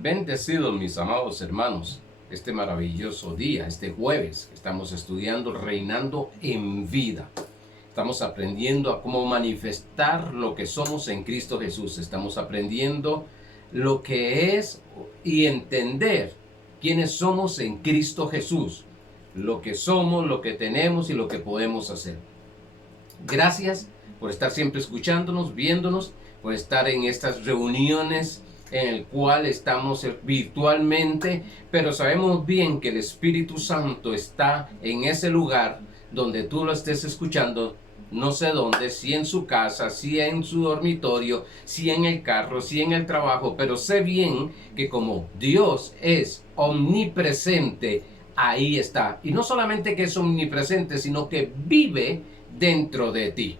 Bendecidos mis amados hermanos, este maravilloso día, este jueves, estamos estudiando Reinando en Vida. Estamos aprendiendo a cómo manifestar lo que somos en Cristo Jesús. Estamos aprendiendo lo que es y entender quiénes somos en Cristo Jesús. Lo que somos, lo que tenemos y lo que podemos hacer. Gracias por estar siempre escuchándonos, viéndonos, por estar en estas reuniones en el cual estamos virtualmente, pero sabemos bien que el Espíritu Santo está en ese lugar donde tú lo estés escuchando, no sé dónde, si en su casa, si en su dormitorio, si en el carro, si en el trabajo, pero sé bien que como Dios es omnipresente, ahí está. Y no solamente que es omnipresente, sino que vive dentro de ti.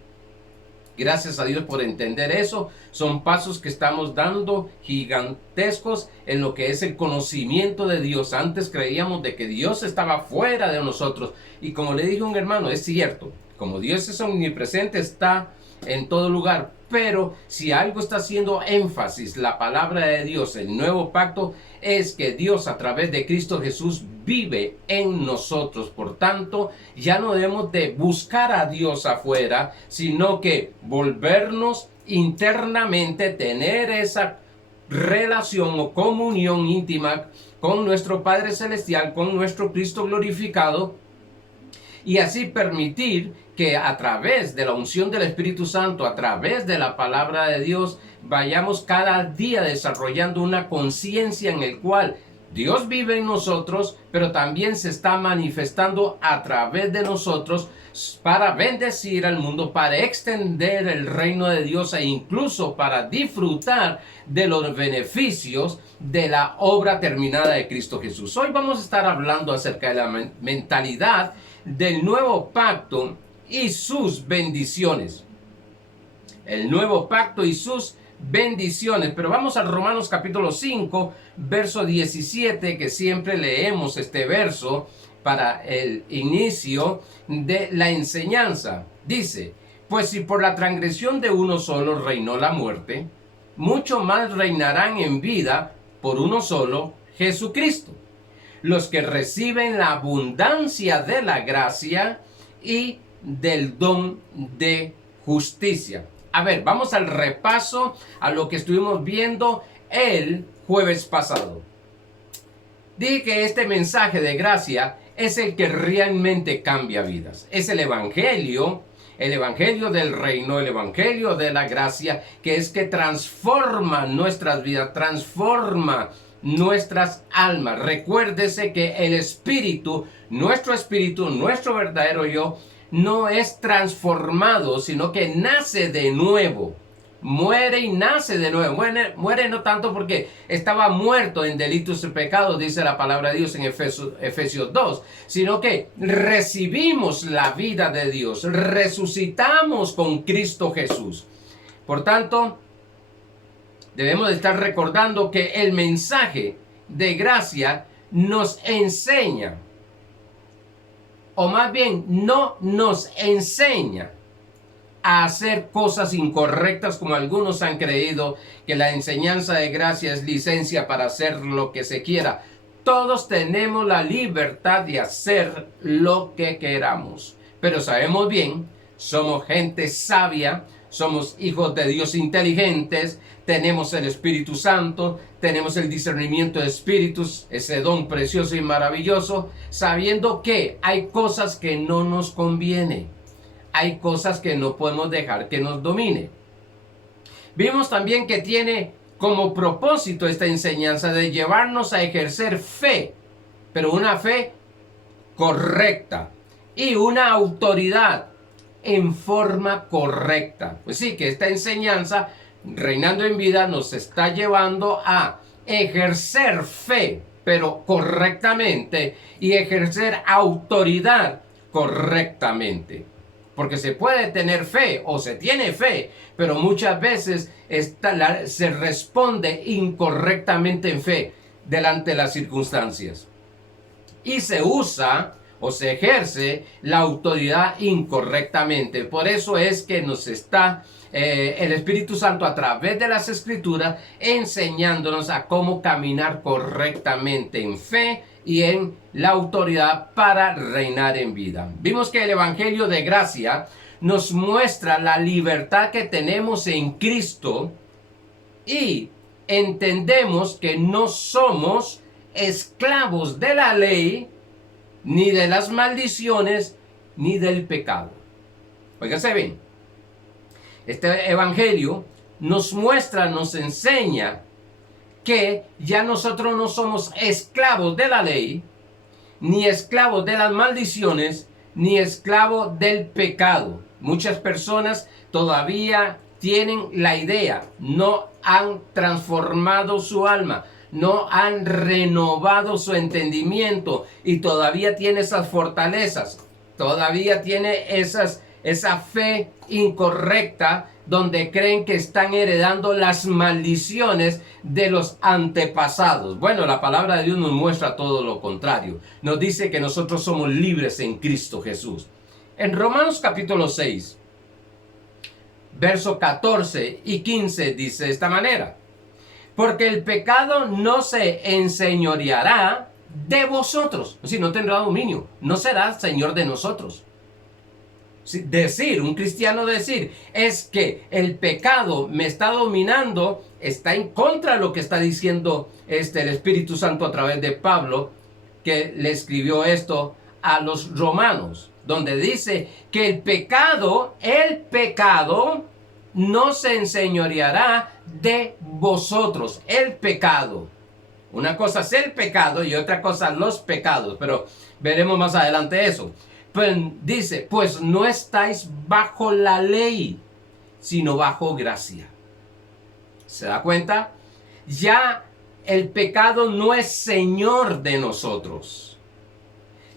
Gracias a Dios por entender eso. Son pasos que estamos dando gigantescos en lo que es el conocimiento de Dios. Antes creíamos de que Dios estaba fuera de nosotros. Y como le dije a un hermano, es cierto. Como Dios es omnipresente, está en todo lugar. Pero si algo está haciendo énfasis la palabra de Dios, el nuevo pacto, es que Dios a través de Cristo Jesús vive en nosotros. Por tanto, ya no debemos de buscar a Dios afuera, sino que volvernos internamente, tener esa relación o comunión íntima con nuestro Padre Celestial, con nuestro Cristo glorificado, y así permitir que a través de la unción del Espíritu Santo, a través de la palabra de Dios, vayamos cada día desarrollando una conciencia en el cual Dios vive en nosotros, pero también se está manifestando a través de nosotros para bendecir al mundo, para extender el reino de Dios e incluso para disfrutar de los beneficios de la obra terminada de Cristo Jesús. Hoy vamos a estar hablando acerca de la mentalidad del nuevo pacto y sus bendiciones. El nuevo pacto y sus bendiciones. Pero vamos a Romanos capítulo 5, verso 17, que siempre leemos este verso para el inicio de la enseñanza. Dice: pues si por la transgresión de uno solo reinó la muerte, mucho más reinarán en vida por uno solo, Jesucristo, los que reciben la abundancia de la gracia y del don de justicia. A ver, vamos al repaso a lo que estuvimos viendo el jueves pasado. Dije que este mensaje de gracia es el que realmente cambia vidas. Es el evangelio del reino, el evangelio de la gracia, que es que transforma nuestras vidas, transforma nuestras almas. Recuérdese que el espíritu, nuestro verdadero yo, no es transformado, sino que nace de nuevo. Muere y nace de nuevo. Muere no tanto porque estaba muerto en delitos y pecados, dice la palabra de Dios en Efesios 2, sino que recibimos la vida de Dios, resucitamos con Cristo Jesús. Por tanto, debemos de estar recordando que el mensaje de gracia nos enseña, o más bien no nos enseña a hacer cosas incorrectas, como algunos han creído que la enseñanza de gracia es licencia para hacer lo que se quiera. Todos tenemos la libertad de hacer lo que queramos, pero sabemos bien, somos gente sabia, somos hijos de Dios inteligentes, tenemos el Espíritu Santo, tenemos el discernimiento de espíritus, ese don precioso y maravilloso, sabiendo que hay cosas que no nos conviene. Hay cosas que no podemos dejar que nos domine. Vimos también que tiene como propósito esta enseñanza de llevarnos a ejercer fe, pero una fe correcta y una autoridad en forma correcta. Pues sí, que esta enseñanza, Reinando en Vida, nos está llevando a ejercer fe, pero correctamente, y ejercer autoridad correctamente. Porque se puede tener fe o se tiene fe, pero muchas veces se responde incorrectamente en fe delante de las circunstancias. Y se usa o se ejerce la autoridad incorrectamente. Por eso es que nos está el Espíritu Santo a través de las Escrituras enseñándonos a cómo caminar correctamente en fe y en la autoridad para reinar en vida. Vimos que el Evangelio de gracia nos muestra la libertad que tenemos en Cristo y entendemos que no somos esclavos de la ley, ni de las maldiciones, ni del pecado. Óigase bien, este evangelio nos muestra, nos enseña que ya nosotros no somos esclavos de la ley, ni esclavos de las maldiciones, ni esclavos del pecado. Muchas personas todavía tienen la idea, no han transformado su alma, no han renovado su entendimiento y todavía tiene esas fortalezas, todavía tiene esa fe incorrecta donde creen que están heredando las maldiciones de los antepasados. Bueno, la palabra de Dios nos muestra todo lo contrario. Nos dice que nosotros somos libres en Cristo Jesús. En Romanos capítulo 6, verso 14 y 15 dice de esta manera: porque el pecado no se enseñoreará de vosotros. Es decir, no tendrá dominio, no será señor de nosotros. Decir, un cristiano decir, es que el pecado me está dominando, está en contra de lo que está diciendo el Espíritu Santo a través de Pablo, que le escribió esto a los romanos, donde dice que el pecado no se enseñoreará de vosotros. El pecado. Una cosa es el pecado y otra cosa los pecados, pero veremos más adelante eso. Pues dice, pues no estáis bajo la ley, sino bajo gracia. ¿Se da cuenta? Ya el pecado no es señor de nosotros,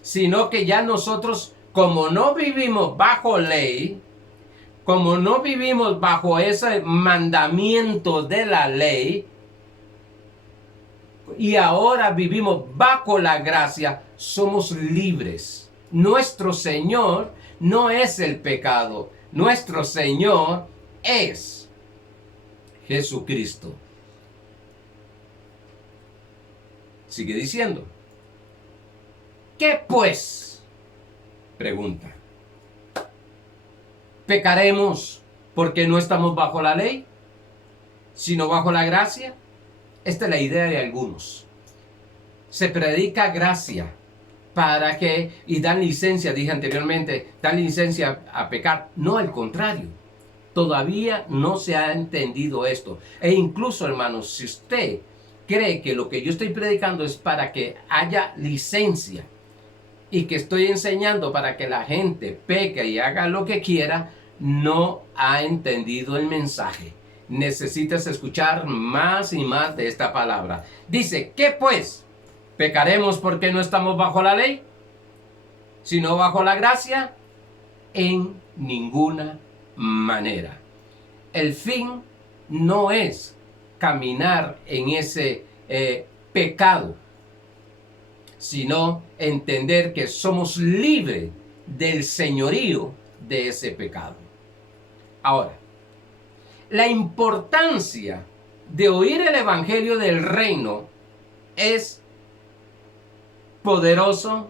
sino que ya nosotros, como no vivimos bajo ley, como no vivimos bajo ese mandamiento de la ley, y ahora vivimos bajo la gracia, somos libres. Nuestro Señor no es el pecado, nuestro Señor es Jesucristo. Sigue diciendo, ¿qué pues? Pregunta. ¿Pecaremos porque no estamos bajo la ley, sino bajo la gracia? Esta es la idea de algunos. Se predica gracia para que, y dan licencia, dije anteriormente, dan licencia a pecar. No, al contrario. Todavía no se ha entendido esto. E incluso, hermanos, si usted cree que lo que yo estoy predicando es para que haya licencia y que estoy enseñando para que la gente peque y haga lo que quiera, no ha entendido el mensaje. Necesitas escuchar más y más de esta palabra. Dice, ¿qué pues? ¿Pecaremos porque no estamos bajo la ley, sino bajo la gracia? En ninguna manera. El fin no es caminar en ese pecado, sino entender que somos libres del señorío de ese pecado. Ahora, la importancia de oír el evangelio del reino es poderoso,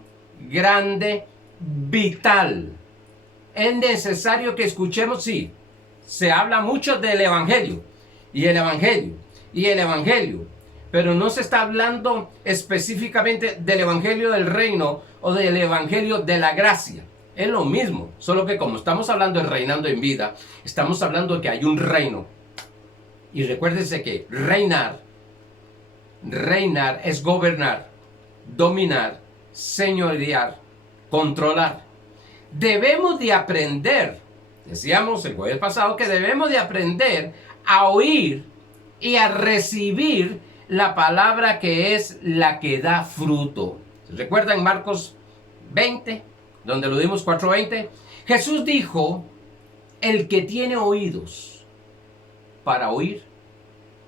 grande, vital. Es necesario que escuchemos, sí, se habla mucho del evangelio, pero no se está hablando específicamente del evangelio del reino o del evangelio de la gracia. Es lo mismo, solo que como estamos hablando de reinando en vida, estamos hablando de que hay un reino. Y recuérdense que reinar es gobernar, dominar, señorear, controlar. Debemos de aprender, decíamos el jueves pasado, que debemos de aprender a oír y a recibir la palabra que es la que da fruto. ¿Recuerdan Marcos 20, donde lo dimos 4:20? Jesús dijo, el que tiene oídos para oír,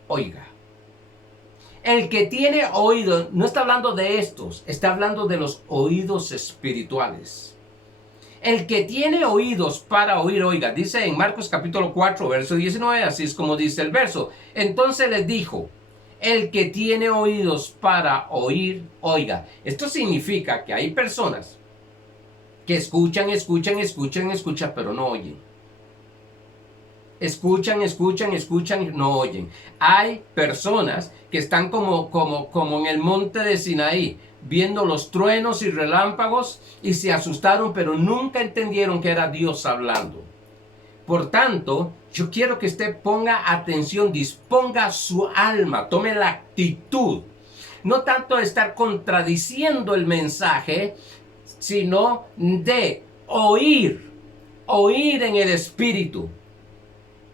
oiga. El que tiene oído, no está hablando de estos, está hablando de los oídos espirituales. El que tiene oídos para oír, oiga, dice en Marcos capítulo 4, verso 19, así es como dice el verso. Entonces les dijo, el que tiene oídos para oír, oiga. Esto significa que hay personas que escuchan, pero no oyen. Escuchan, no oyen. Hay personas que están como en el monte de Sinaí, viendo los truenos y relámpagos y se asustaron, pero nunca entendieron que era Dios hablando. Por tanto, yo quiero que usted ponga atención, disponga su alma, tome la actitud, no tanto de estar contradiciendo el mensaje, sino de oír en el espíritu,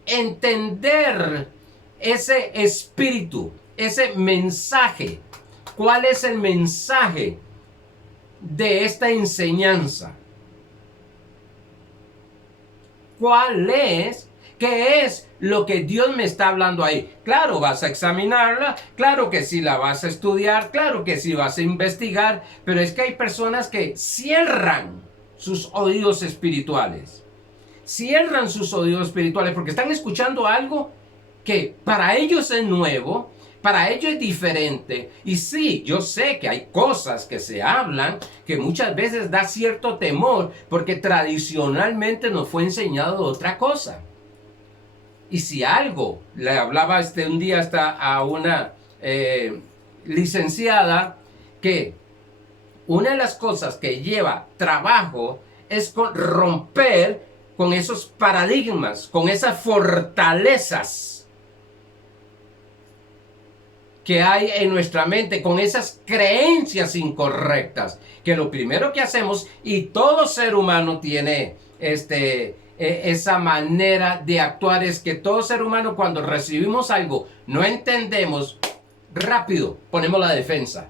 entender ese espíritu, ese mensaje. ¿Cuál es el mensaje de esta enseñanza? ¿Cuál es? ¿Qué es lo que Dios me está hablando ahí? Claro, vas a examinarla, claro que sí la vas a estudiar, claro que sí vas a investigar, pero es que hay personas que cierran sus oídos espirituales. Cierran sus oídos espirituales porque están escuchando algo que para ellos es nuevo, para ellos es diferente. Y sí, yo sé que hay cosas que se hablan que muchas veces da cierto temor porque tradicionalmente nos fue enseñado otra cosa. Y si algo, le hablaba un día hasta a una licenciada, que una de las cosas que lleva trabajo es romper con esos paradigmas, con esas fortalezas que hay en nuestra mente, con esas creencias incorrectas, que lo primero que hacemos, y todo ser humano tiene esa manera de actuar, es que todo ser humano, cuando recibimos algo, no entendemos, rápido ponemos la defensa.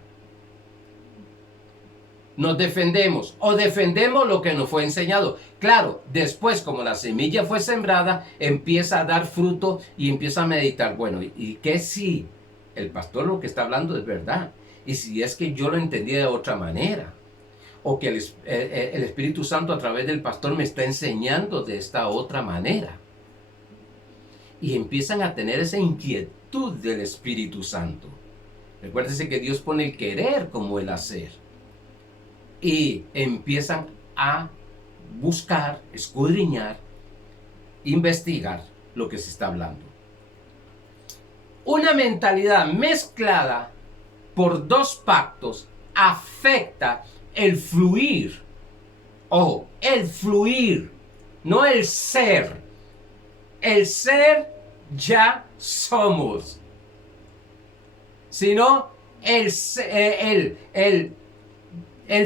Nos defendemos o defendemos lo que nos fue enseñado. Claro, después, como la semilla fue sembrada, empieza a dar fruto y empieza a meditar. Bueno, ¿y qué si el pastor lo que está hablando es verdad? Y si es que yo lo entendí de otra manera, o que el Espíritu Santo a través del pastor me está enseñando de esta otra manera. Y empiezan a tener esa inquietud del Espíritu Santo. Recuérdese que Dios pone el querer como el hacer. Y empiezan a buscar, escudriñar, investigar lo que se está hablando. Una mentalidad mezclada por dos pactos afecta el fluir. Ojo, el fluir, no el ser. El ser ya somos, sino el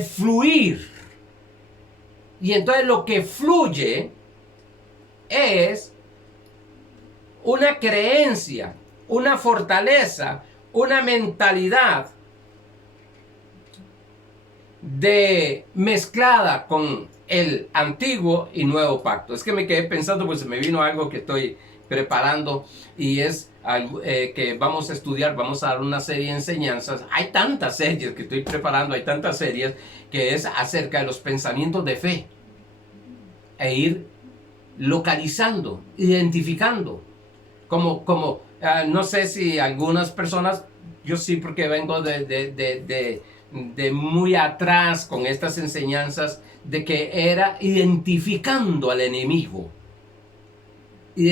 fluir. Y entonces lo que fluye es una creencia, una fortaleza, una mentalidad mezclada con el antiguo y nuevo pacto. Es que me quedé pensando, pues se me vino algo que estoy preparando y es que vamos a estudiar, vamos a dar una serie de enseñanzas. Hay tantas series que estoy preparando, hay tantas series que es acerca de los pensamientos de fe e ir localizando, identificando, no sé si algunas personas, yo sí porque vengo de muy atrás con estas enseñanzas, de que era identificando al enemigo. Y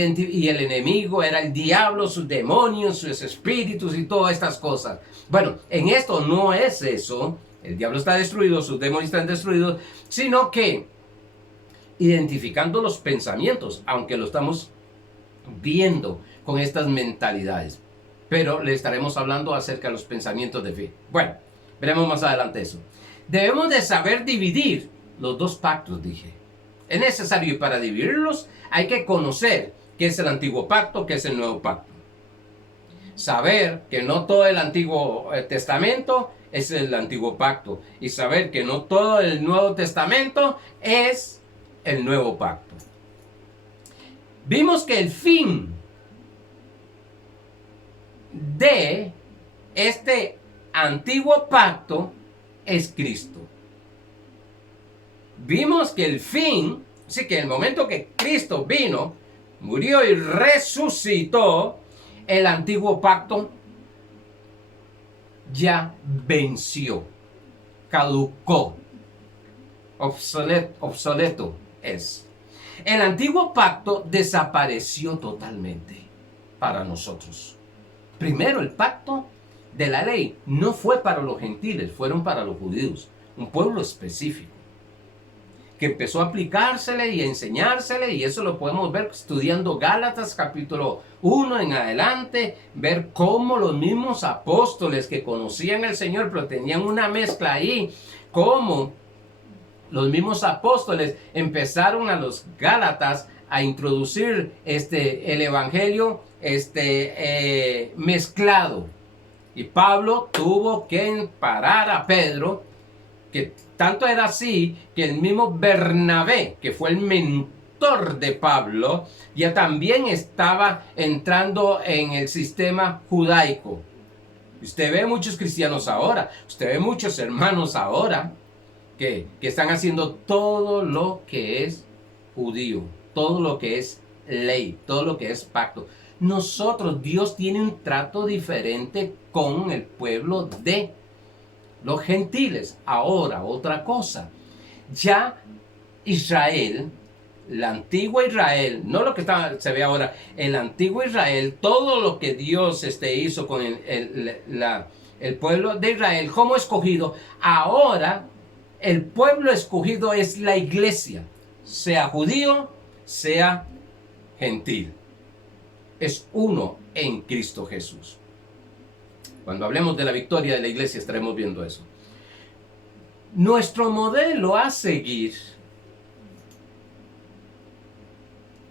el enemigo era el diablo, sus demonios, sus espíritus y todas estas cosas. Bueno, en esto no es eso. El diablo está destruido, sus demonios están destruidos, sino que identificando los pensamientos, aunque lo estamos viendo con estas mentalidades. Pero le estaremos hablando acerca de los pensamientos de fe. Bueno, veremos más adelante eso. Debemos de saber dividir los dos pactos, dije. Es necesario, y para dividirlos hay que conocer qué es el antiguo pacto, qué es el nuevo pacto. Saber que no todo el Antiguo Testamento es el antiguo pacto. Y saber que no todo el Nuevo Testamento es el nuevo pacto. Vimos que el fin de este antiguo pacto es Cristo. vimos que el fin, así que el momento que Cristo vino, murió y resucitó, el antiguo pacto ya venció, caducó, obsoleto es. El antiguo pacto desapareció totalmente para nosotros. Primero, el pacto de la ley no fue para los gentiles, fueron para los judíos, un pueblo específico, que empezó a aplicársele y a enseñársele, y eso lo podemos ver estudiando Gálatas capítulo 1 en adelante, ver cómo los mismos apóstoles que conocían al Señor, pero tenían una mezcla ahí, cómo los mismos apóstoles empezaron a los Gálatas a introducir el evangelio mezclado. Y Pablo tuvo que parar a Pedro, que tanto era así que el mismo Bernabé, que fue el mentor de Pablo, ya también estaba entrando en el sistema judaico. Usted ve muchos cristianos ahora, usted ve muchos hermanos ahora que están haciendo todo lo que es judío, todo lo que es ley, todo lo que es pacto. Nosotros, Dios tiene un trato diferente con el pueblo de los gentiles. Ahora, otra cosa, ya Israel, la antigua Israel, no lo que se ve ahora, el antiguo Israel, todo lo que Dios hizo con el pueblo de Israel como escogido, ahora el pueblo escogido es la iglesia, sea judío, sea gentil. Es uno en Cristo Jesús. Cuando hablemos de la victoria de la iglesia estaremos viendo eso. Nuestro modelo a seguir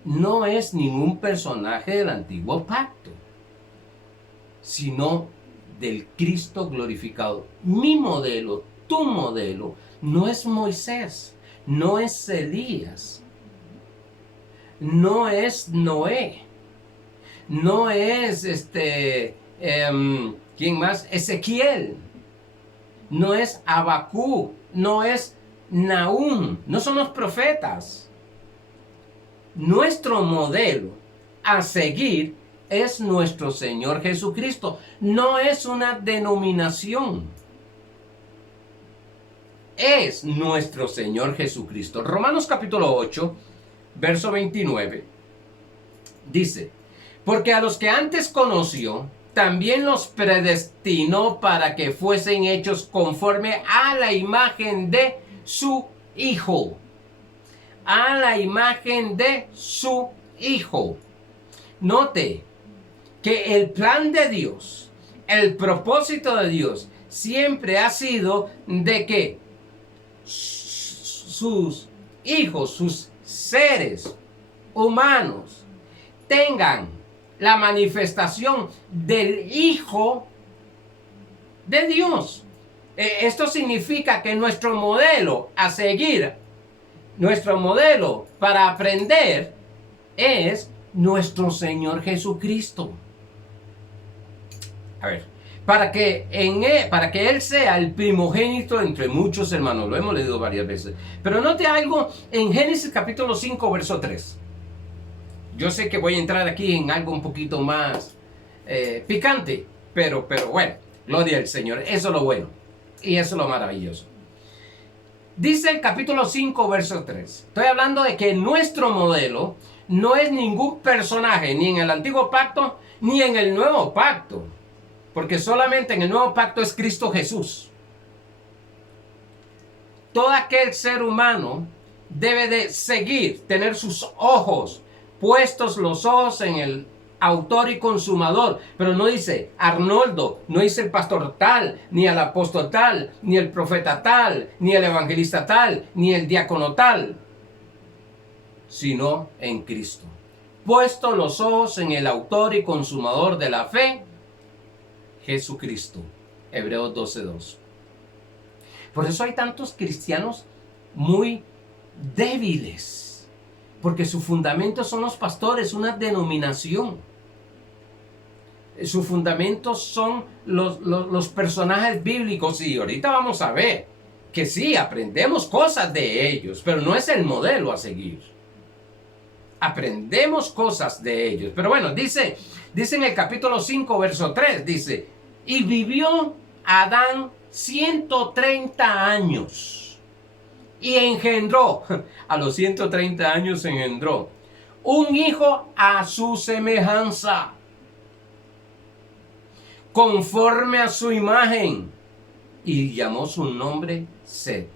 no es ningún personaje del antiguo pacto, sino del Cristo glorificado. Mi modelo, tu modelo, no es Moisés, no es Elías, no es Noé, no es ¿quién más? Ezequiel, no es Abacú, no es Nahum, no son los profetas. Nuestro modelo a seguir es nuestro Señor Jesucristo, no es una denominación. Es nuestro Señor Jesucristo. Romanos capítulo 8, verso 29, dice: porque a los que antes conoció, también los predestinó para que fuesen hechos conforme a la imagen de su Hijo. A la imagen de su Hijo. Note que el plan de Dios, el propósito de Dios, siempre ha sido de que sus hijos, sus seres humanos, tengan la manifestación del Hijo de Dios. Esto significa que nuestro modelo a seguir, nuestro modelo para aprender es nuestro Señor Jesucristo. A ver, para que Él sea el primogénito entre muchos hermanos. Lo hemos leído varias veces. Pero note algo en Génesis capítulo 5, verso 3. Yo sé que voy a entrar aquí en algo un poquito más picante, pero bueno, gloria al Señor. Eso es lo bueno y eso es lo maravilloso. Dice el capítulo 5, verso 3. Estoy hablando de que nuestro modelo no es ningún personaje, ni en el antiguo pacto, ni en el nuevo pacto. Porque solamente en el nuevo pacto es Cristo Jesús. Todo aquel ser humano debe de seguir, tener sus ojos puestos, los ojos en el autor y consumador. Pero no dice Arnoldo, no dice el pastor tal, ni el apóstol tal, ni el profeta tal, ni el evangelista tal, ni el diácono tal, sino en Cristo. Puesto los ojos en el autor y consumador de la fe, Jesucristo. Hebreos 12:2. Por eso hay tantos cristianos muy débiles, porque su fundamento son los pastores, una denominación. Sus fundamentos son los personajes bíblicos, y ahorita vamos a ver que sí, aprendemos cosas de ellos, pero no es el modelo a seguir. Aprendemos cosas de ellos. Pero bueno, dice en el capítulo 5, verso 3, dice, y vivió Adán 130 años y engendró, a los 130 años engendró, un hijo a su semejanza, conforme a su imagen, y llamó su nombre Set.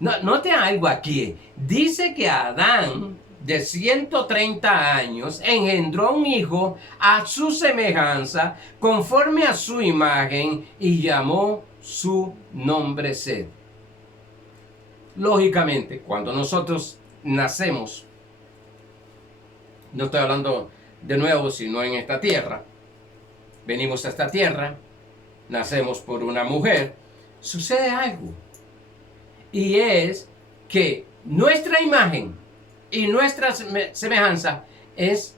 Note algo aquí. Dice que Adán, de 130 años, engendró un hijo a su semejanza, conforme a su imagen, y llamó su nombre Set. Lógicamente, cuando nosotros nacemos, no estoy hablando de nuevo, sino en esta tierra, venimos a esta tierra, nacemos por una mujer, sucede algo. Y es que nuestra imagen y nuestra semejanza es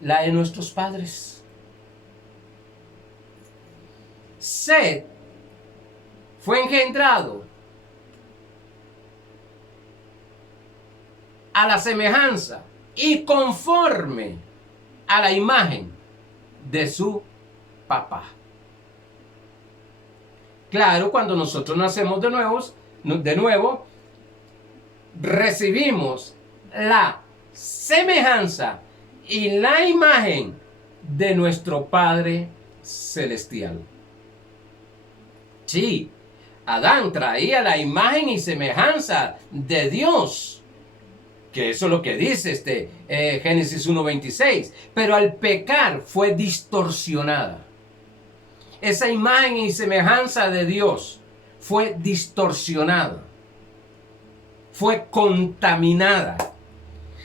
la de nuestros padres. Set fue engendrado a la semejanza y conforme a la imagen de su papá. Claro, cuando nosotros nacemos de nuevo, recibimos la semejanza y la imagen de nuestro Padre Celestial. Sí, Adán traía la imagen y semejanza de Dios, que eso es lo que dice Génesis 1:26, pero al pecar fue distorsionada. Esa imagen y semejanza de Dios fue distorsionada, fue contaminada,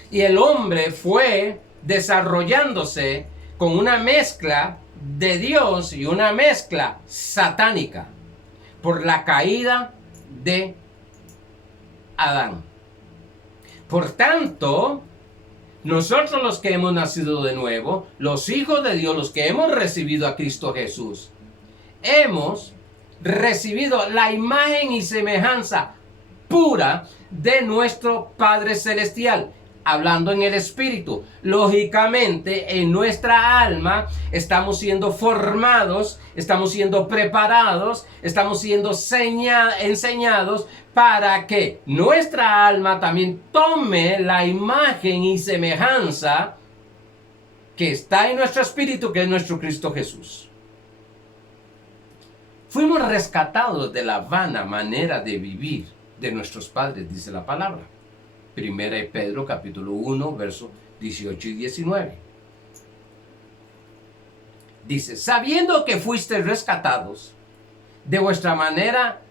y el hombre fue desarrollándose con una mezcla de Dios y una mezcla satánica por la caída de Adán. Por tanto, nosotros los que hemos nacido de nuevo, los hijos de Dios, los que hemos recibido a Cristo Jesús, hemos recibido la imagen y semejanza pura de nuestro Padre Celestial, hablando en el Espíritu. Lógicamente, en nuestra alma estamos siendo formados, estamos siendo preparados, estamos siendo enseñados para que nuestra alma también tome la imagen y semejanza que está en nuestro espíritu, que es nuestro Cristo Jesús. Fuimos rescatados de la vana manera de vivir de nuestros padres, dice la palabra. Primera de Pedro, capítulo 1, versos 18 y 19. Dice, sabiendo que fuisteis rescatados de vuestra manera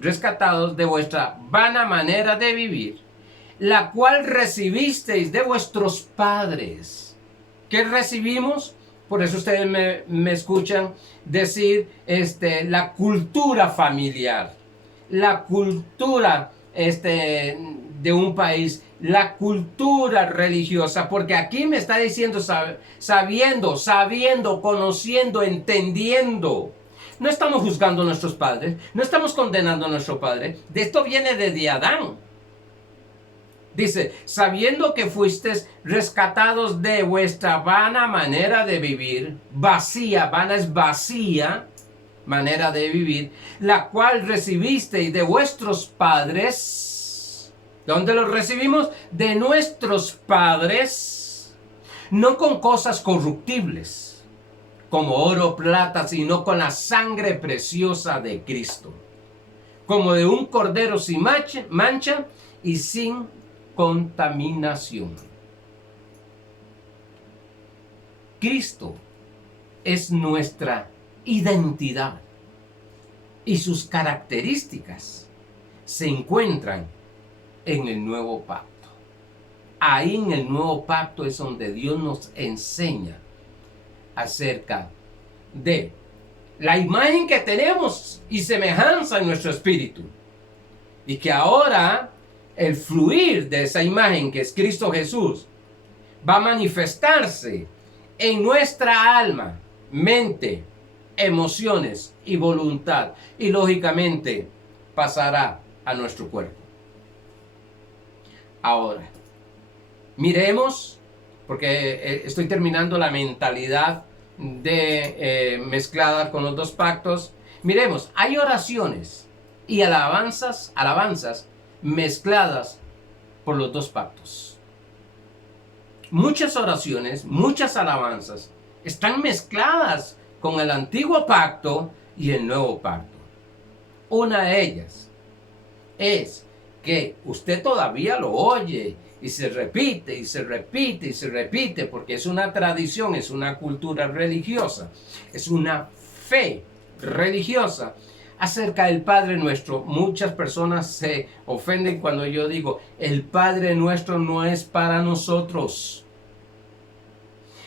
rescatados de vuestra vana manera de vivir, la cual recibisteis de vuestros padres. ¿Qué recibimos? Por eso ustedes me escuchan decir la cultura familiar, la cultura de un país, la cultura religiosa, porque aquí me está diciendo sabiendo, conociendo, entendiendo. No estamos juzgando a nuestros padres, no estamos condenando a nuestro padre. De esto viene desde Adán. Dice, sabiendo que fuisteis rescatados de vuestra vana manera de vivir, vacía, vana es vacía, manera de vivir, la cual recibisteis de vuestros padres. ¿Dónde los recibimos? De nuestros padres, no con cosas corruptibles, como oro o plata, sino con la sangre preciosa de Cristo, como de un cordero sin mancha y sin contaminación. Cristo es nuestra identidad y sus características se encuentran en el nuevo pacto. Ahí en el nuevo pacto es donde Dios nos enseña acerca de la imagen que tenemos y semejanza en nuestro espíritu, y que ahora el fluir de esa imagen que es Cristo Jesús va a manifestarse en nuestra alma, mente, emociones y voluntad. Y lógicamente pasará a nuestro cuerpo. Ahora, miremos, porque estoy terminando la mentalidad de mezclada con los dos pactos. Miremos, hay oraciones y alabanzas mezcladas por los dos pactos. Muchas oraciones, muchas alabanzas están mezcladas con el antiguo pacto y el nuevo pacto. Una de ellas es que usted todavía lo oye y se repite y se repite y se repite porque es una tradición, es una cultura religiosa, es una fe religiosa acerca del Padre Nuestro. Muchas personas se ofenden cuando yo digo el Padre Nuestro no es para nosotros.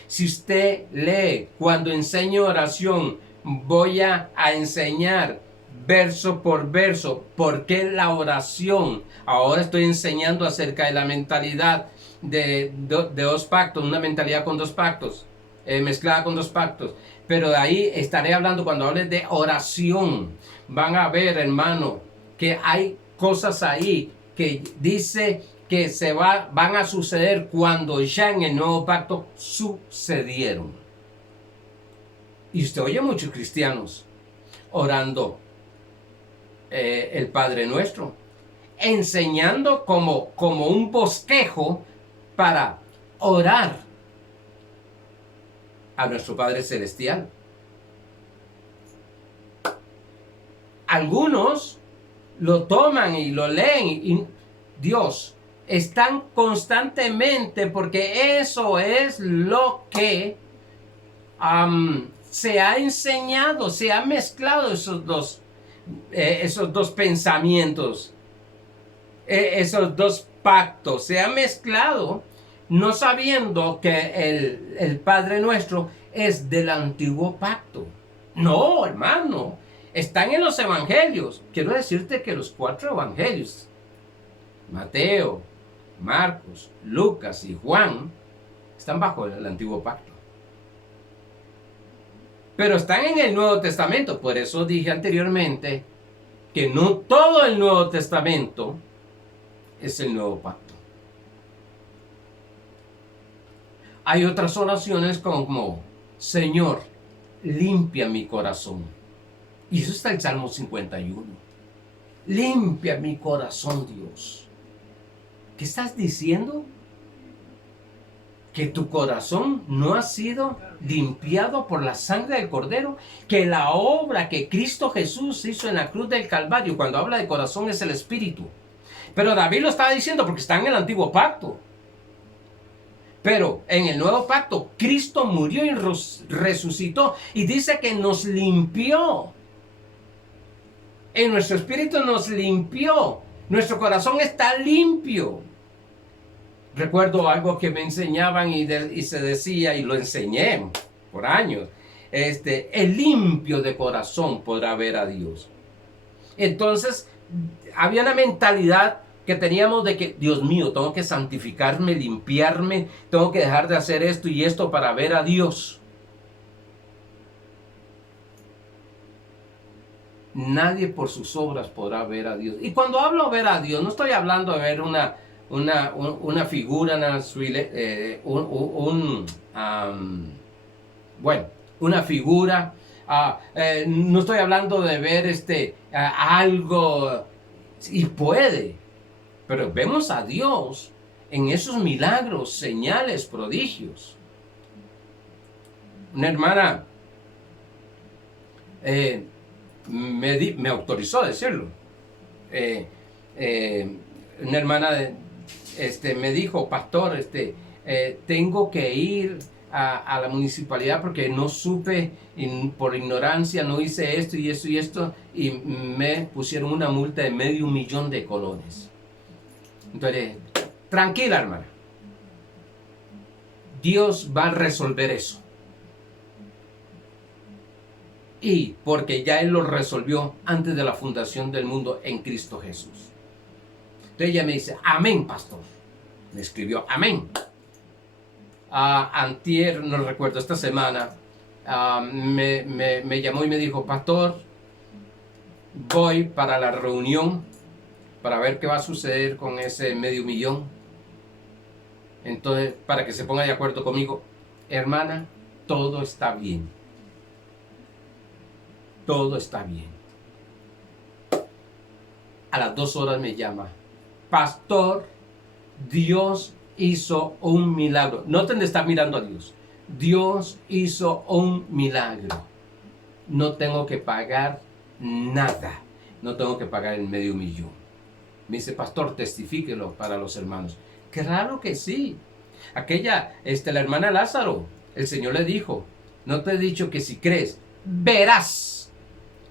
Si usted lee cuando enseño oración, voy a enseñar verso por verso por qué la oración. Ahora estoy enseñando acerca de la mentalidad de dos pactos, una mentalidad con dos pactos, mezclada con dos pactos. Pero de ahí estaré hablando cuando hable de oración. Van a ver, hermano, que hay cosas ahí que dice que van a suceder cuando ya en el nuevo pacto sucedieron. Y usted oye muchos cristianos orando el Padre Nuestro, enseñando como un bosquejo para orar a nuestro Padre Celestial. Algunos lo toman y lo leen y Dios están constantemente, porque eso es lo que se ha enseñado, se han mezclado esos dos pensamientos, esos dos pactos, se han mezclado, no sabiendo que el Padre Nuestro es del antiguo pacto. No, hermano, están en los evangelios. Quiero decirte que los 4 evangelios, Mateo, Marcos, Lucas y Juan, están bajo el antiguo pacto. Pero están en el Nuevo Testamento. Por eso dije anteriormente que no todo el Nuevo Testamento es el nuevo pacto. Hay otras oraciones como: Señor, limpia mi corazón. Y eso está en Salmo 51. Limpia mi corazón, Dios. ¿Qué estás diciendo? Que tu corazón no ha sido limpiado por la sangre del Cordero, que la obra que Cristo Jesús hizo en la cruz del Calvario, cuando habla de corazón, es el espíritu. Pero David lo estaba diciendo porque está en el antiguo pacto. Pero en el nuevo pacto, Cristo murió y resucitó y dice que nos limpió. En nuestro espíritu nos limpió. Nuestro corazón está limpio. Recuerdo algo que me enseñaban y se decía, y lo enseñé por años. El limpio de corazón podrá ver a Dios. Entonces, había una mentalidad que teníamos de que, Dios mío, tengo que santificarme, limpiarme, tengo que dejar de hacer esto y esto para ver a Dios. Nadie por sus obras podrá ver a Dios. Y cuando hablo de ver a Dios, no estoy hablando de ver una figura, una figura. No estoy hablando de ver algo, y puede, pero vemos a Dios en esos milagros, señales, prodigios. Una hermana me autorizó a decirlo. Una hermana me dijo: pastor, tengo que ir a la municipalidad porque no supe, por ignorancia no hice esto y esto y esto, y me pusieron una multa de $500,000 de colones. Entonces, tranquila, hermana, Dios va a resolver eso. Y porque ya Él lo resolvió antes de la fundación del mundo en Cristo Jesús. Entonces ella me dice: amén, pastor. Me escribió: amén. Antier, no recuerdo, esta semana, me llamó y me dijo: pastor, voy para la reunión para ver qué va a suceder con ese $500,000. Entonces, para que se ponga de acuerdo conmigo, hermana, todo está bien. Todo está bien. A las 2 horas me llama: pastor, Dios hizo un milagro. Noten de estar mirando a Dios. Dios hizo un milagro. No tengo que pagar nada. No tengo que pagar el $500,000. Me dice: pastor, testifíquelo para los hermanos. Claro que sí. La hermana Lázaro, el Señor le dijo: no te he dicho que si crees, verás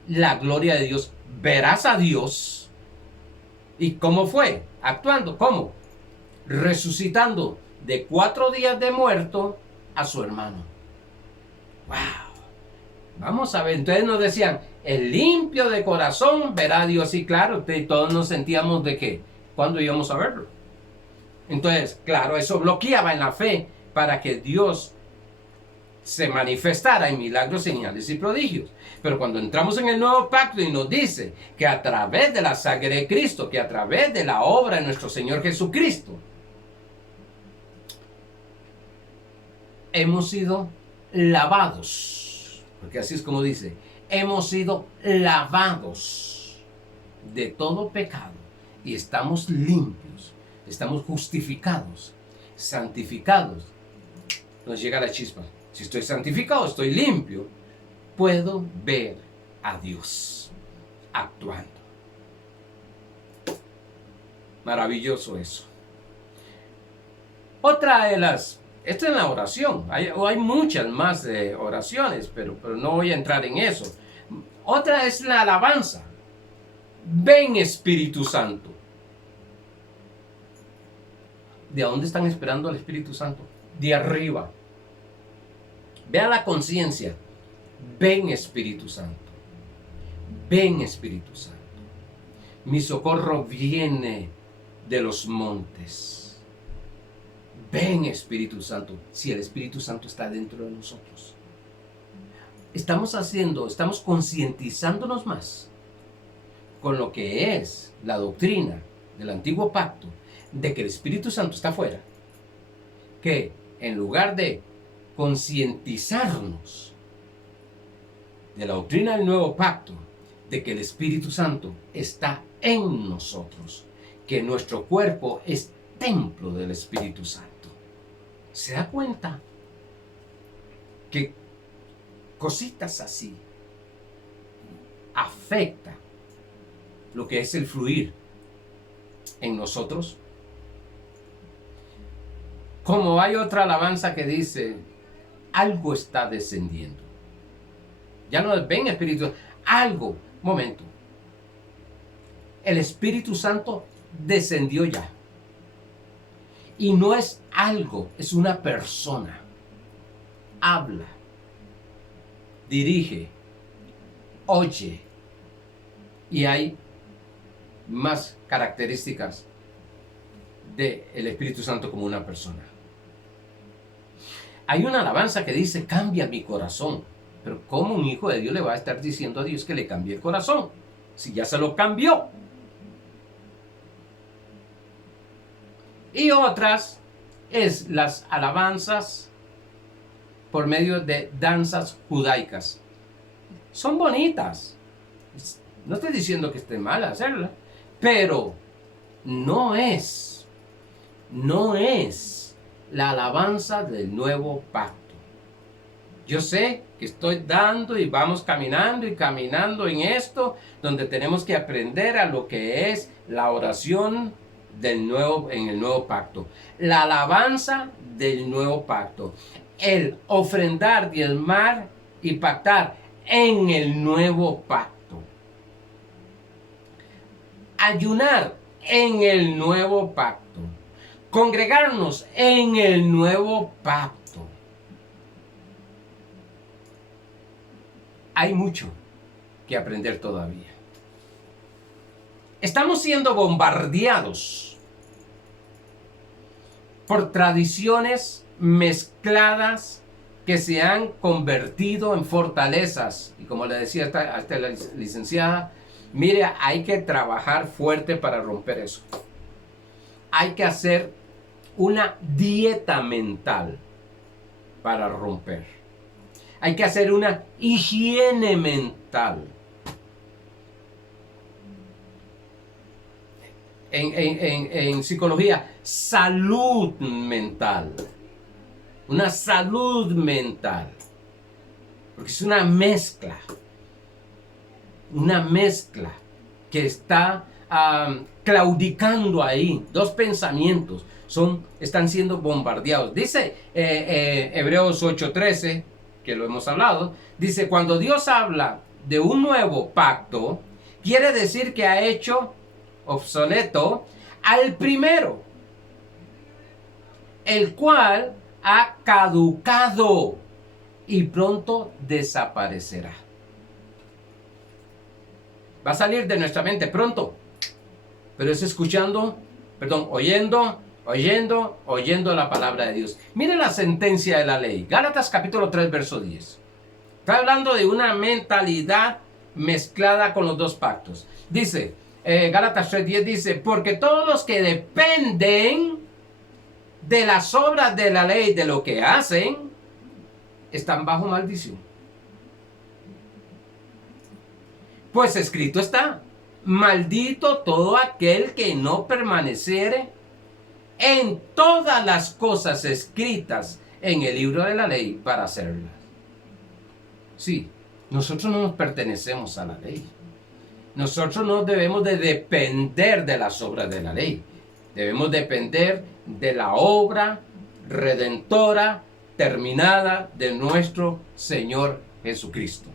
la gloria de Dios, verás a Dios. ¿Y cómo fue? Actuando, ¿cómo? Resucitando de 4 días de muerto a su hermano. ¡Wow! Vamos a ver, entonces nos decían: el limpio de corazón verá a Dios. Y claro, todos nos sentíamos de que, ¿cuándo íbamos a verlo? Entonces, claro, eso bloqueaba en la fe para que Dios se manifestara en milagros, señales y prodigios. Pero cuando entramos en el nuevo pacto y nos dice que a través de la sangre de Cristo, que a través de la obra de nuestro Señor Jesucristo, hemos sido lavados, porque así es como dice, hemos sido lavados de todo pecado y estamos limpios, estamos justificados, santificados. Nos llega la chispa: si estoy santificado, estoy limpio, puedo ver a Dios actuando. Maravilloso eso. Otra de las... Esta es la oración. Hay muchas más oraciones, pero no voy a entrar en eso. Otra es la alabanza. Ven, Espíritu Santo. ¿De dónde están esperando al Espíritu Santo? De arriba. Vea la conciencia. Ven, Espíritu Santo. Ven, Espíritu Santo. Mi socorro viene de los montes. Ven, Espíritu Santo. Si el Espíritu Santo está dentro de nosotros, estamos concientizándonos más con lo que es la doctrina del antiguo pacto, de que el Espíritu Santo está afuera, que en lugar de concientizarnos de la doctrina del nuevo pacto, de que el Espíritu Santo está en nosotros, que nuestro cuerpo es templo del Espíritu Santo. ¿Se da cuenta que cositas así afectan lo que es el fluir en nosotros? Como hay otra alabanza que dice: algo está descendiendo. Ya no es ven Espíritu, algo. Momento. El Espíritu Santo descendió ya. Y no es algo, es una persona. Habla, dirige, oye. Y hay más características del Espíritu Santo como una persona. Hay una alabanza que dice: cambia mi corazón. Pero ¿cómo un hijo de Dios le va a estar diciendo a Dios que le cambie el corazón si ya se lo cambió? Y otras es las alabanzas por medio de danzas judaicas. Son bonitas. No estoy diciendo que esté mal hacerla, pero no es la alabanza del nuevo pacto. Yo sé que estoy dando y vamos caminando en esto, donde tenemos que aprender a lo que es la oración en el nuevo pacto, la alabanza del nuevo pacto, el ofrendar, diezmar y pactar en el nuevo pacto, ayunar en el nuevo pacto, congregarnos en el nuevo pacto. Hay mucho que aprender todavía. Estamos siendo bombardeados por tradiciones mezcladas que se han convertido en fortalezas. Y como le decía hasta la licenciada, Mire, hay que trabajar fuerte para romper eso. Hay que hacer una dieta mental para romper. Hay que hacer una higiene mental. En psicología, salud mental. Una salud mental. Porque es una mezcla que está claudicando ahí. Dos pensamientos están siendo bombardeados. Dice Hebreos 8:13, que lo hemos hablado, dice, cuando Dios habla de un nuevo pacto, quiere decir que ha hecho obsoleto al primero, el cual ha caducado y pronto desaparecerá. Va a salir de nuestra mente pronto, pero es oyendo la palabra de Dios. Mire la sentencia de la ley. Gálatas capítulo 3, verso 10. Está hablando de una mentalidad mezclada con los dos pactos. Dice, Gálatas 3:10 dice, porque todos los que dependen de las obras de la ley, de lo que hacen, están bajo maldición. Pues escrito está, maldito todo aquel que no permaneciere en todas las cosas escritas en el libro de la ley para hacerlas. Sí, nosotros no nos pertenecemos a la ley. Nosotros no debemos de depender de las obras de la ley. Debemos depender de la obra redentora terminada de nuestro Señor Jesucristo.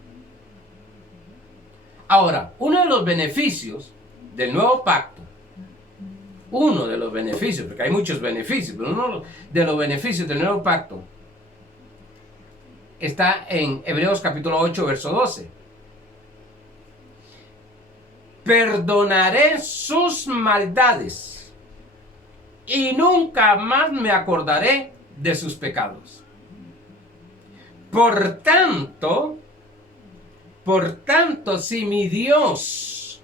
Ahora, uno de los beneficios del nuevo pacto, porque hay muchos beneficios, pero uno de los beneficios del nuevo pacto está en Hebreos capítulo 8, verso 12. Perdonaré sus maldades y nunca más me acordaré de sus pecados. Por tanto, si mi Dios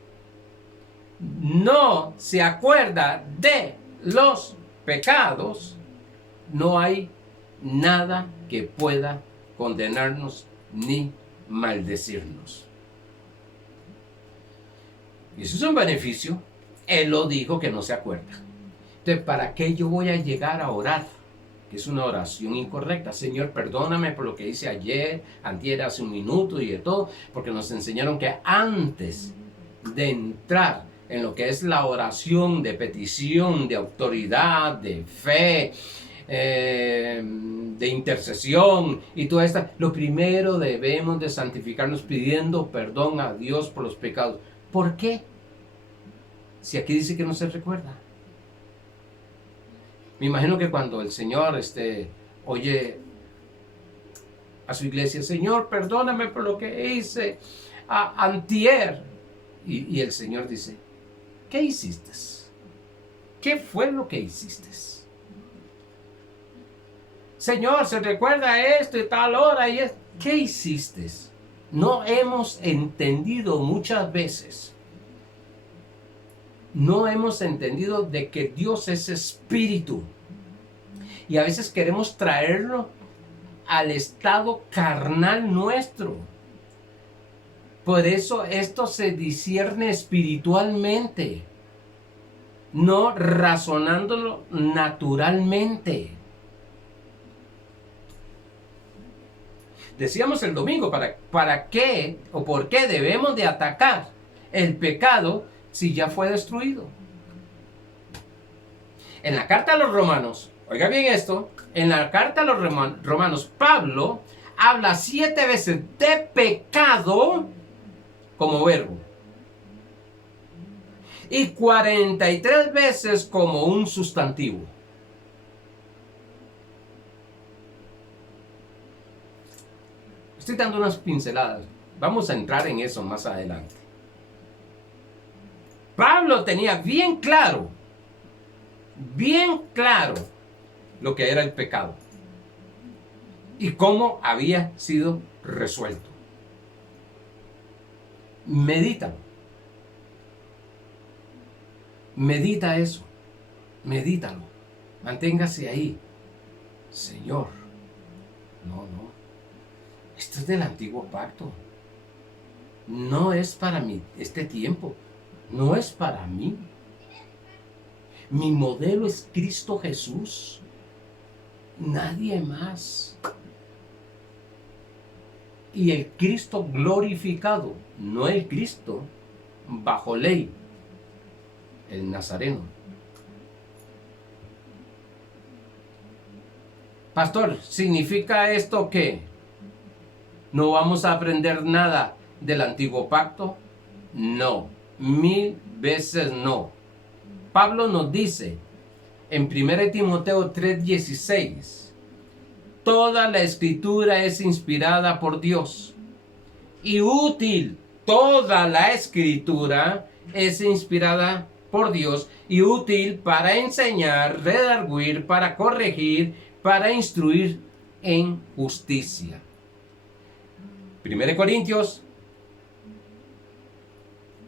no se acuerda de los pecados, no hay nada que pueda condenarnos ni maldecirnos. Y eso es un beneficio. Él lo dijo que no se acuerda. Entonces, ¿para qué yo voy a llegar a orar? Que es una oración incorrecta. Señor, perdóname por lo que hice ayer, antier, hace un minuto y de todo, porque nos enseñaron que antes de entrar en lo que es la oración de petición, de autoridad, de fe, de intercesión y todo esto, lo primero debemos de santificarnos pidiendo perdón a Dios por los pecados. ¿Por qué? Si aquí dice que no se recuerda. Me imagino que cuando el Señor oye a su iglesia, Señor, perdóname por lo que hice antier. Y el Señor dice, ¿qué hiciste? ¿Qué fue lo que hiciste? Señor, ¿se recuerda esto y tal hora? Y ¿qué hiciste? No hemos entendido muchas veces. No hemos entendido de que Dios es espíritu. Y a veces queremos traerlo al estado carnal nuestro. Por eso esto se discierne espiritualmente, no razonándolo naturalmente. Decíamos el domingo, ¿para qué o por qué debemos de atacar el pecado si ya fue destruido? En la carta a los Romanos, oiga bien esto, en la carta a los Romanos, Pablo habla 7 veces de pecado como verbo y 43 veces como un sustantivo. Estoy dando unas pinceladas. Vamos a entrar en eso más adelante. Pablo tenía bien claro lo que era el pecado y cómo había sido resuelto. Medítalo. Medita eso, medítalo, manténgase ahí. Señor, no, esto es del antiguo pacto. No es para mí este tiempo, no es para mí. Mi modelo es Cristo Jesús, nadie más. Y el Cristo glorificado, no el Cristo bajo ley, el Nazareno. Pastor, ¿significa esto que no vamos a aprender nada del antiguo pacto? No, 1000 veces no. Pablo nos dice en 1 Timoteo 3:16, toda la escritura es inspirada por Dios y útil. Toda la escritura es inspirada por Dios y útil para enseñar, redarguir, para corregir, para instruir en justicia. 1 Corintios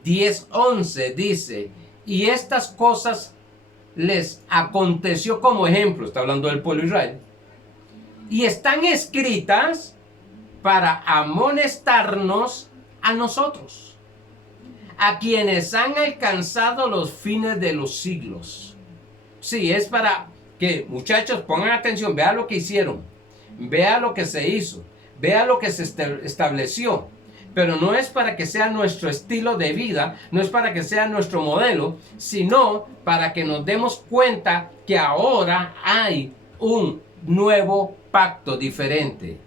10:11 dice, y estas cosas les aconteció como ejemplo, está hablando del pueblo de Israel, y están escritas para amonestarnos a nosotros, a quienes han alcanzado los fines de los siglos. Sí, es para que, muchachos, pongan atención, vean lo que hicieron, vean lo que se hizo, vean lo que se estableció. Pero no es para que sea nuestro estilo de vida, no es para que sea nuestro modelo, sino para que nos demos cuenta que ahora hay un nuevo pacto diferente.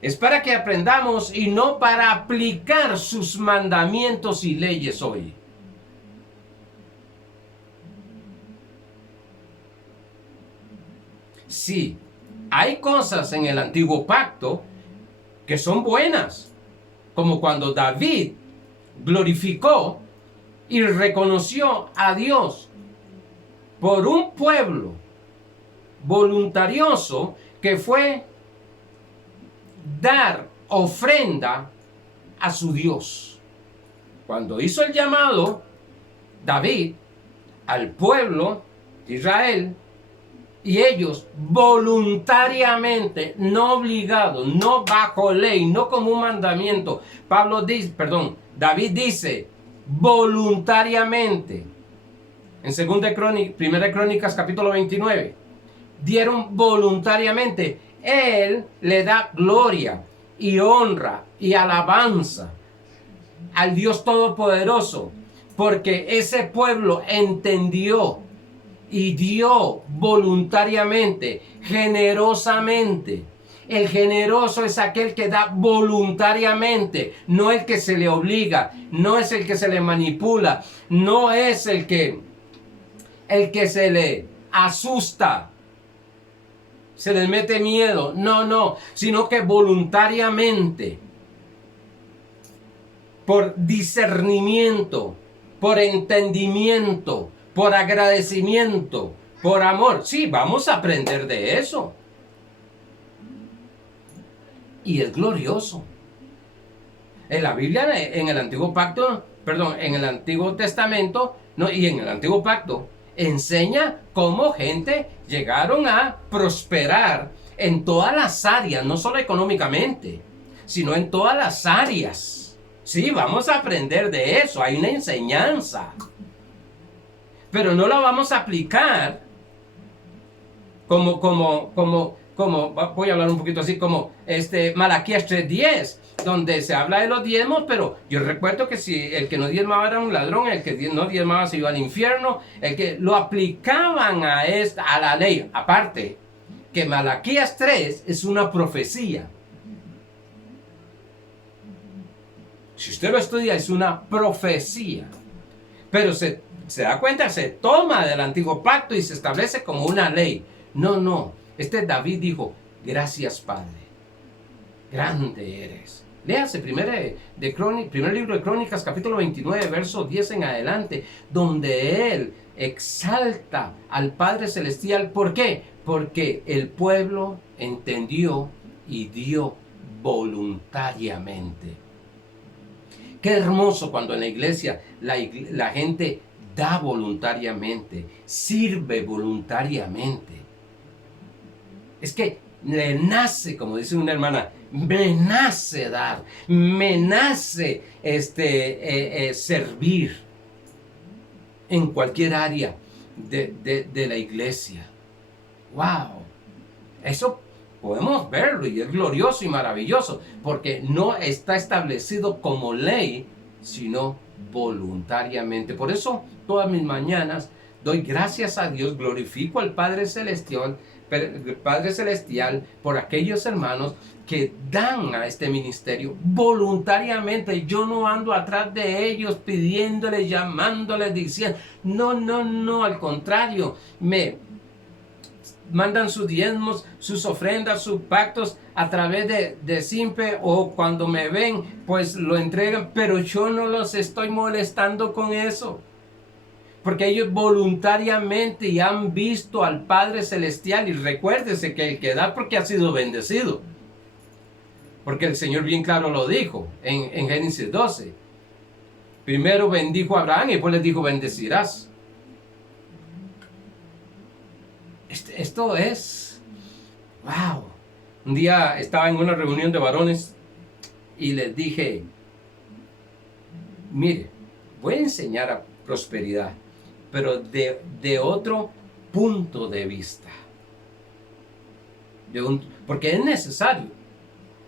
Es para que aprendamos y no para aplicar sus mandamientos y leyes hoy. Sí, hay cosas en el antiguo pacto que son buenas, como cuando David glorificó y reconoció a Dios por un pueblo voluntarioso que fue dar ofrenda a su Dios. Cuando hizo el llamado David al pueblo de Israel, y ellos voluntariamente, no obligados, no bajo ley, no como un mandamiento. David dice voluntariamente. En 1 Crónicas capítulo 29, dieron voluntariamente. Él le da gloria y honra y alabanza al Dios Todopoderoso, porque ese pueblo entendió y dio voluntariamente, generosamente. El generoso es aquel que da voluntariamente, no el que se le obliga, no es el que se le manipula, no es el que se le asusta, se les mete miedo, no, sino que voluntariamente, por discernimiento, por entendimiento, por agradecimiento, por amor. Sí, vamos a aprender de eso. Y es glorioso. En la Biblia, en el Antiguo Pacto, en el Antiguo Testamento, y en el Antiguo Pacto, enseña cómo gente llegaron a prosperar en todas las áreas, no solo económicamente, sino en todas las áreas. Sí, vamos a aprender de eso, hay una enseñanza. Pero no la vamos a aplicar como voy a hablar un poquito así, como Malaquías 3:10, donde se habla de los diezmos, pero yo recuerdo que si el que no diezmaba era un ladrón, el que no diezmaba se iba al infierno, el que lo aplicaban a la ley. Aparte, que Malaquías 3 es una profecía. Si usted lo estudia, es una profecía. Pero se da cuenta, se toma del antiguo pacto y se establece como una ley. No. David dijo, gracias Padre, grande eres. Léase primer libro de Crónicas, capítulo 29, verso 10 en adelante, donde él exalta al Padre Celestial. ¿Por qué? Porque el pueblo entendió y dio voluntariamente. Qué hermoso cuando en la iglesia la gente da voluntariamente, sirve voluntariamente. Es que le nace, como dice una hermana, me nace dar, me nace servir en cualquier área de la iglesia. ¡Wow! Eso podemos verlo y es glorioso y maravilloso, porque no está establecido como ley, sino voluntariamente. Por eso todas mis mañanas doy gracias a Dios, glorifico al Padre Celestial por aquellos hermanos que dan a este ministerio voluntariamente. Yo no ando atrás de ellos pidiéndoles, llamándoles, diciendo, no, al contrario, me mandan sus diezmos, sus ofrendas, sus pactos a través de Simpe, o cuando me ven, pues lo entregan, pero yo no los estoy molestando con eso. Porque ellos voluntariamente ya han visto al Padre Celestial, y recuérdese que el que da porque ha sido bendecido. Porque el Señor bien claro lo dijo en Génesis 12. Primero bendijo a Abraham y después le dijo bendecirás. Esto es, wow. Un día estaba en una reunión de varones y les dije, mire, voy a enseñar a prosperidad, pero de otro punto de vista. Porque es necesario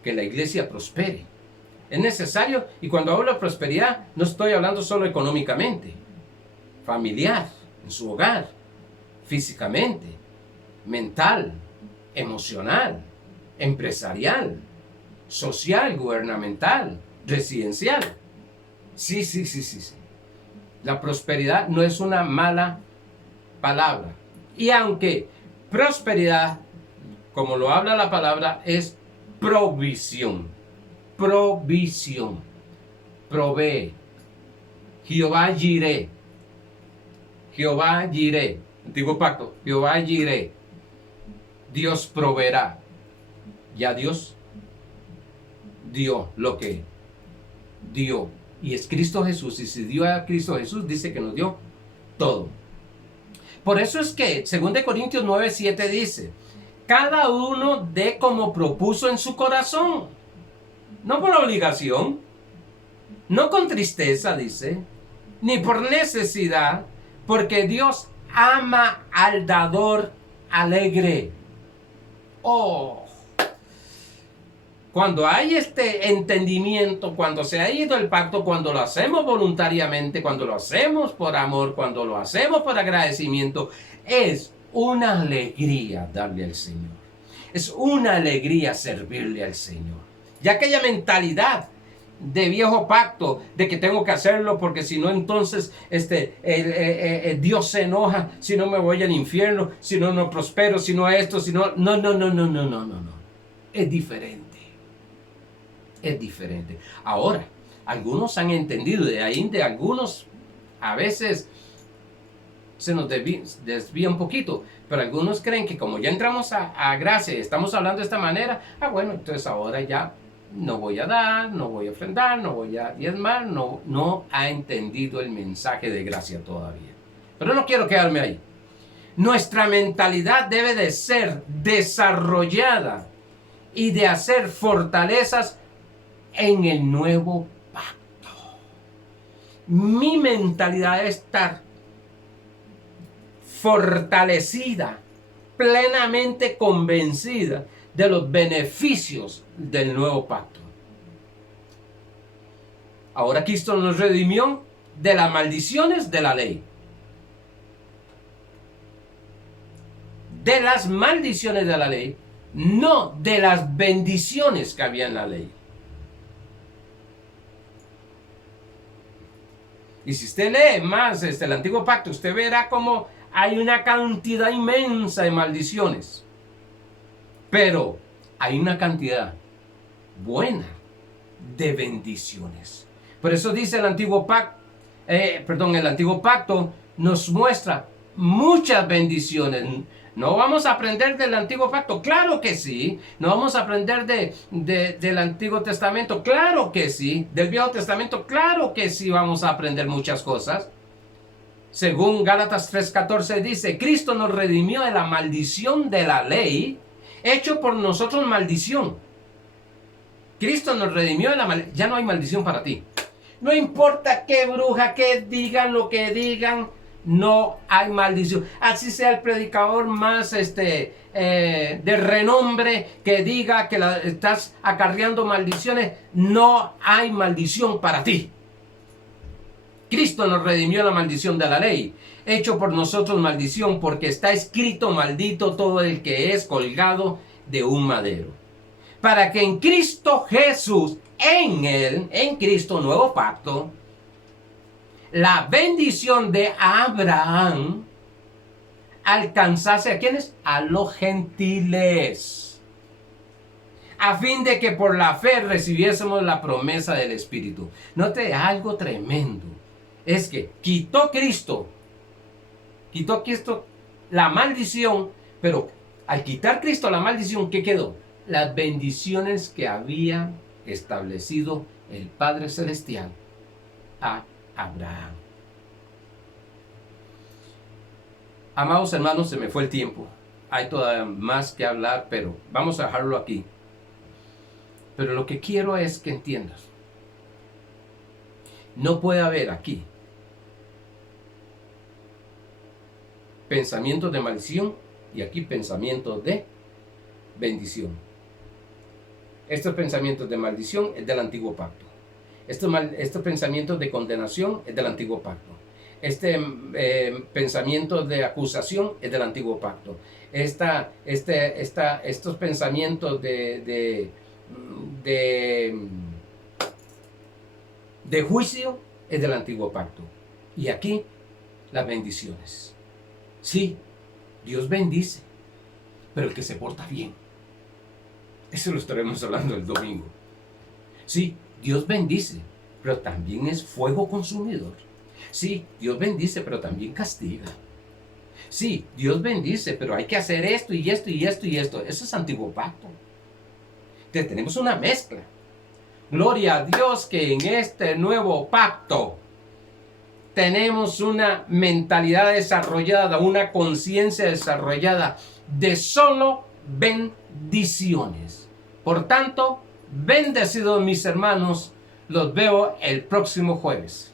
que la iglesia prospere. Es necesario, y cuando hablo de prosperidad, no estoy hablando solo económicamente, familiar, en su hogar, físicamente, mental, emocional, empresarial, social, gubernamental, residencial. Sí. La prosperidad no es una mala palabra. Y aunque prosperidad, como lo habla la palabra, es provisión. Provisión. Provee. Jehová Jireh. Jehová Jireh. Antiguo pacto. Jehová Jireh. Dios proveerá. Ya Dios dio lo que dio. Y es Cristo Jesús. Y si dio a Cristo Jesús, dice que nos dio todo. Por eso es que 2 Corintios 9:7 dice, cada uno dé como propuso en su corazón. No por obligación. No con tristeza, dice. Ni por necesidad. Porque Dios ama al dador alegre. Oh, cuando hay este entendimiento, cuando se ha ido el pacto, cuando lo hacemos voluntariamente, cuando lo hacemos por amor, cuando lo hacemos por agradecimiento, es una alegría darle al Señor. Es una alegría servirle al Señor. Ya aquella mentalidad de viejo pacto, de que tengo que hacerlo porque si no entonces Dios se enoja, si no me voy al infierno, si no no prospero, si no esto, si no, no. Es diferente. Es diferente. Ahora, algunos han entendido, de ahí de algunos a veces se nos desvía un poquito, pero algunos creen que como ya entramos a gracia y estamos hablando de esta manera, bueno, entonces ahora ya no voy a dar, no voy a ofrendar, no voy a diezmar, no ha entendido el mensaje de gracia todavía. Pero no quiero quedarme ahí. Nuestra mentalidad debe de ser desarrollada y de hacer fortalezas en el nuevo pacto. Mi mentalidad debe estar fortalecida, plenamente convencida de los beneficios del nuevo pacto. Ahora Cristo nos redimió de las maldiciones de la ley. De las maldiciones de la ley, no de las bendiciones que había en la ley. Y si usted lee más el antiguo pacto, usted verá cómo hay una cantidad inmensa de maldiciones. Pero hay una cantidad buena de bendiciones. Por eso dice el antiguo pacto, el antiguo pacto nos muestra muchas bendiciones. ¿No vamos a aprender del antiguo pacto? Claro que sí. ¿No vamos a aprender del Antiguo Testamento? Claro que sí. ¿Del Viejo Testamento? Claro que sí vamos a aprender muchas cosas. Según Gálatas 3:14 dice, Cristo nos redimió de la maldición de la ley, hecho por nosotros maldición. Cristo nos redimió de la maldición. Ya no hay maldición para ti. No importa qué bruja, que digan lo que digan, no hay maldición. Así sea el predicador más de renombre que diga que estás acarreando maldiciones, no hay maldición para ti. Cristo nos redimió la maldición de la ley, hecho por nosotros maldición, porque está escrito: maldito todo el que es colgado de un madero. Para que en Cristo Jesús, en Cristo, nuevo pacto, la bendición de Abraham alcanzase ¿a quiénes? A los gentiles, a fin de que por la fe recibiésemos la promesa del Espíritu. Note algo tremendo. Es que quitó Cristo la maldición, pero al quitar Cristo la maldición, ¿qué quedó? Las bendiciones que había establecido el Padre Celestial a Abraham. Amados hermanos, se me fue el tiempo. Hay todavía más que hablar, pero vamos a dejarlo aquí. Pero lo que quiero es que entiendas. No puede haber aquí pensamientos de maldición y aquí pensamientos de bendición. Estos pensamientos de maldición es del antiguo pacto. Estos pensamientos de condenación es del antiguo pacto. Pensamiento de acusación es del antiguo pacto. Estos pensamientos de juicio es del antiguo pacto. Y aquí las bendiciones. Sí, Dios bendice, pero el que se porta bien. Eso lo estaremos hablando el domingo. Sí, Dios bendice, pero también es fuego consumidor. Sí, Dios bendice, pero también castiga. Sí, Dios bendice, pero hay que hacer esto y esto y esto y esto. Eso es antiguo pacto. Entonces tenemos una mezcla. Gloria a Dios que en este nuevo pacto tenemos una mentalidad desarrollada, una conciencia desarrollada de solo bendiciones. Por tanto, bendecidos mis hermanos, los veo el próximo jueves.